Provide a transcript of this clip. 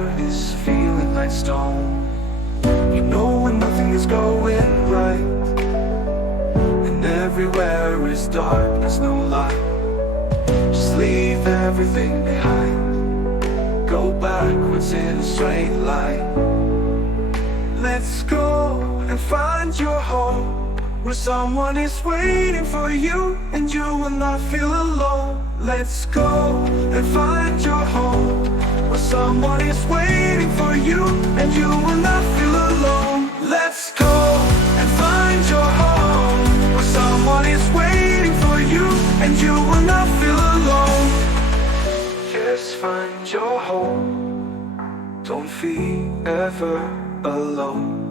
heart is feeling like stone. You know when nothing is going right, and everywhere is dark, there's no light. Just leave everything behind, go backwards in a straight line. Let's go and find your home, where someone is waiting for you, and you will not feel alone. Let's go and find your home, where someone is waiting for you, and you will not feel alone. Let's go and find your home, where someone is waiting for you, and you will not feel alone. Just find your home, don't feel ever alone.